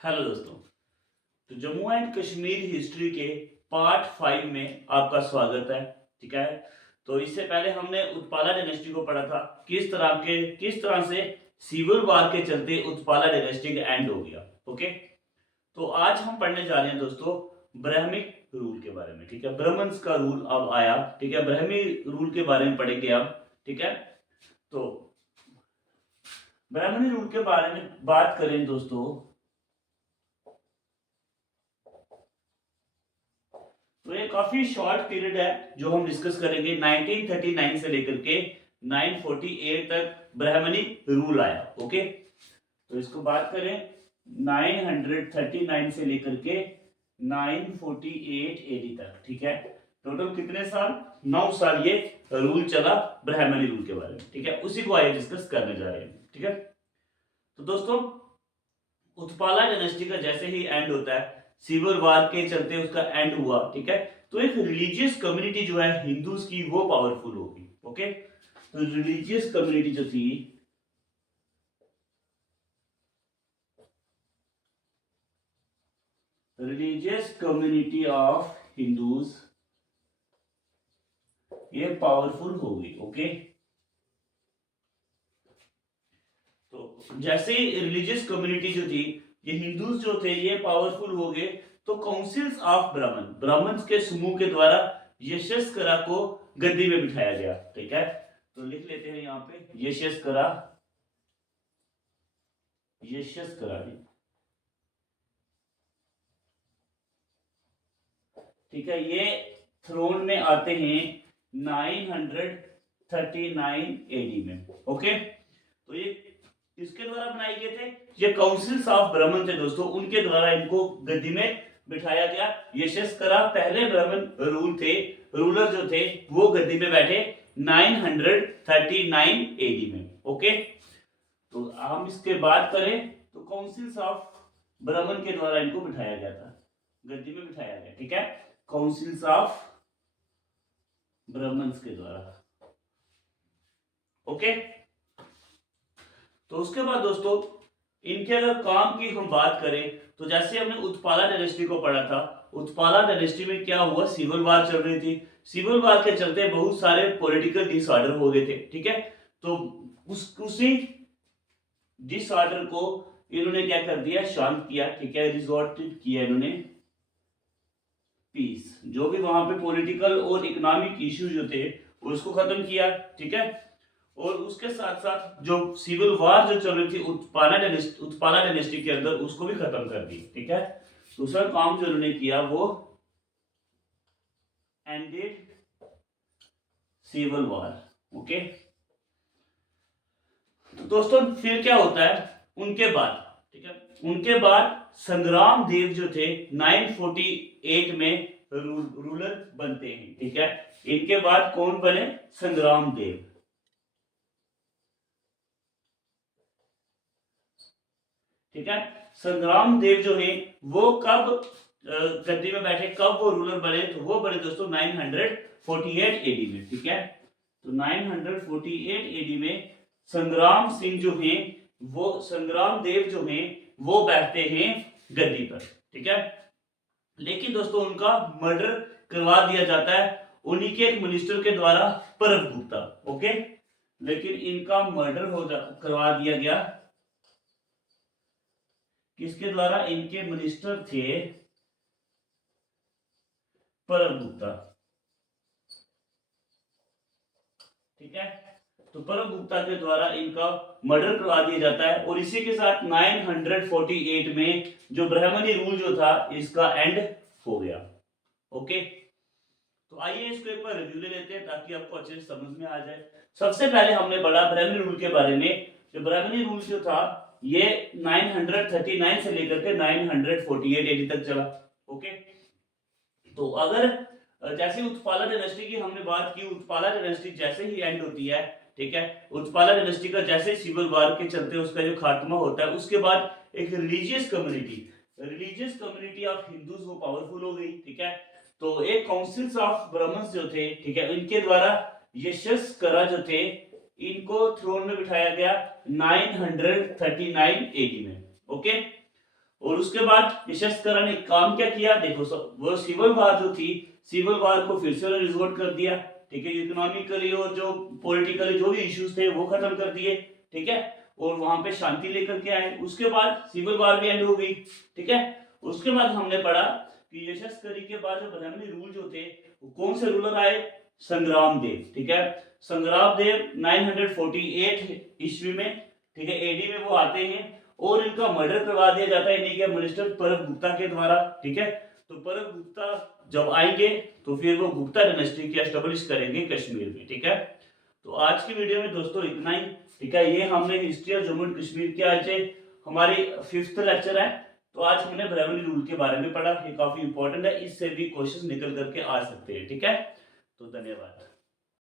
Hello दोस्तों। तो Jammu and Kashmir history के पार्ट 5 में आपका स्वागत है। ठीक है। तो इससे पहले हमने उत्पाला डायनेस्टी को पढ़ा था, किस तरह से सिविल वार के चलते उत्पाला डायनेस्टी का एंड हो गया। ओके। तो आज हम पढ़ने जा रहे हैं दोस्तों ब्राह्मिक रूल के बारे में। ठीक है, ब्राह्मण्स का रूल अब आया। ठीक है, ब्राह्मी रूल के बारे में पढ़ेंगे अब। ठीक है। तो ब्राह्मणी रूल के बारे में बात करें दोस्तों, तो ये काफी शॉर्ट पीरियड है जो हम डिस्कस करेंगे। 1939 से लेकर के 948 तक ब्राह्मणी रूल आया। ओके। तो इसको बात करें 939 से लेकर के 948 एडी तक। ठीक है, टोटल कितने साल? 9 साल ये रूल चला ब्राह्मणी रूल के बारे में। ठीक है, उसी को आइए डिस्कस करने जा रहे हैं। ठीक है। तो दोस्तों उत्पाला डायनेस्टी का जैसे ही एंड होता है, सिविल वार के चलते उसका एंड हुआ। ठीक है। तो एक रिलीजियस कम्युनिटी जो है हिंदूज की वो पावरफुल होगी। ओके। तो रिलीजियस कम्युनिटी जो थी, रिलीजियस कम्युनिटी ऑफ हिंदूज ये पावरफुल होगी। ओके। तो जैसे रिलीजियस कम्युनिटी जो थी, ये हिंदूज जो थे ये पावरफुल हो गए, तो काउंसिल्स ऑफ ब्राह्मण के समूह के द्वारा यशस्करा को गद्दी में बिठाया गया। ठीक है। तो लिख लेते हैं यहाँ पे यशस्करा, यशस्करा जी। ठीक है, ये थ्रोन में आते हैं 939 एडी में। ओके। तो ये किसके द्वारा बनाए गए थे? ये काउंसिल्स ऑफ ब्राह्मण थे दोस्तों, उनके द्वारा इनको गद्दी में बिठाया गया। यशस्करा पहले ब्राह्मण रूलर जो थे वो गद्दी में बैठे 939 एडी में। ओके। तो हम इसके बात करें तो काउंसिल्स ऑफ ब्राह्मण के द्वारा इनको बिठाया गया था, गद्दी में बिठाया गया। ठीक है, काउंसिल्स ऑफ ब्राह्मण्स के द्वारा। ओके। तो उसके बाद दोस्तों इनके अगर काम की हम बात करें तो जैसे हमने उत्पाला डायनेस्टी को पढ़ा था, उत्पाला डायनेस्टी में क्या हुआ? सिविल वार चल रही थी। सिविल वार के चलते बहुत सारे पॉलिटिकल डिसऑर्डर हो गए थे। ठीक है। तो उसी डिसऑर्डर को इन्होंने क्या कर दिया? शांत किया। ठीक है, रिजॉर्टेड किया इन्होंने पीस। जो भी वहां पे पॉलिटिकल और इकोनॉमिक इश्यू जो थे उसको खत्म किया। ठीक है। और उसके साथ साथ जो सिविल वार जो चल रही थी उत्पाला डायनेस्टी के अंदर, उसको भी खत्म कर दी। ठीक है। दूसरा काम जो उन्होंने किया वो एंडेड सिविल वार। ओके। तो दोस्तों फिर क्या होता है उनके बाद? ठीक है, उनके बाद संग्राम देव जो थे 948 में रूलर बनते हैं। ठीक है, इनके बाद कौन बने? संग्राम देव। ठीक है, संग्राम देव जो है वो कब गद्दी में बैठे, कब वो रूलर बने? तो वो बने दोस्तों 948 एडी में। ठीक है। तो 948 एडी में संग्राम सिंह जो हैं, वो संग्राम देव जो हैं वो बैठते हैं गद्दी पर। ठीक है। लेकिन दोस्तों उनका मर्डर करवा दिया जाता है उन्हीं के एक मिनिस्टर के द्वारा, परब गुप्ता। ओके। लेकिन इनका मर्डर करवा दिया गया किसके द्वारा? इनके मिनिस्टर थे परब गुप्ता। ठीक है। तो परम गुप्ता के द्वारा इनका मर्डर करवा दिया जाता है और इसी के साथ 948 में जो ब्राह्मणी रूल जो था इसका एंड हो गया। ओके। तो आइए इसको एक बार रिव्यू ले लेते हैं ताकि आपको अच्छे से समझ में आ जाए। सबसे पहले हमने पढ़ा ब्राह्मणी रूल के बारे में। जो ब्राह्मणी रूल जो था ये 939 से लेकर के 948 एडी तक चला। ओके। तो अगर जैसे उत्पाला डायनेस्टी की हमने बात की, उत्पाला डायनेस्टी जैसे ही एंड होती है, ठीक है, उत्पाला डायनेस्टी का जैसे सिविल वार के चलते उसका जो खात्मा होता है, उसके बाद एक रिलीजियस कम्युनिटी ऑफ हिंदूज वो पावरफुल हो गई। ठीक है। तो एक काउंसिल्स ऑफ ब्राह्मण्स जो थे, ठीक है, इनके द्वारा यशस्करा जो थे इनको थ्रोन में बिठाया गया 939 एडी में। ओके। और उसके बाद यशस्करा ने काम क्या किया, देखो वो सिविल वार जो थी, सिविल वार को फिर से रिजोर्ट कर दिया, ठीक है। इकोनॉमिकली और जो पॉलिटिकली जो भी इश्यूज थे वो खत्म कर दिए, ठीक है, और वहां पे शांति लेकर के आए। उसके बाद सिविल वार भी एंड हो गई, ठीक है। उसके बाद हमने पढ़ा कि यशस्करी के बाद जो बदामी रूल जो थे, वो कौन से रूलर आए, संग्राम देव, ठीक है। संग्राम देव 948 ईस्वी में, ठीक है, एडी में वो आते हैं और इनका मर्डर करवा दिया जाता है इन्हीं के मिनिस्टर परब गुप्ता के द्वारा, ठीक है। तो परब गुप्ता जब आएंगे तो फिर वो गुप्ता डायनेस्टी की एस्टेब्लिश करेंगे कश्मीर में, ठीक है। तो आज की वीडियो में दोस्तों इतना ही, ठीक है। ये हमने history of Jammu and Kashmir की आज हमारी 5th लेक्चर है। तो आज हमने ब्राह्मणी रूल के बारे में पढ़ा, ये काफी इंपॉर्टेंट है, इससे भी क्वेश्चन निकल करके आ सकते हैं, ठीक है। तो धन्यवाद।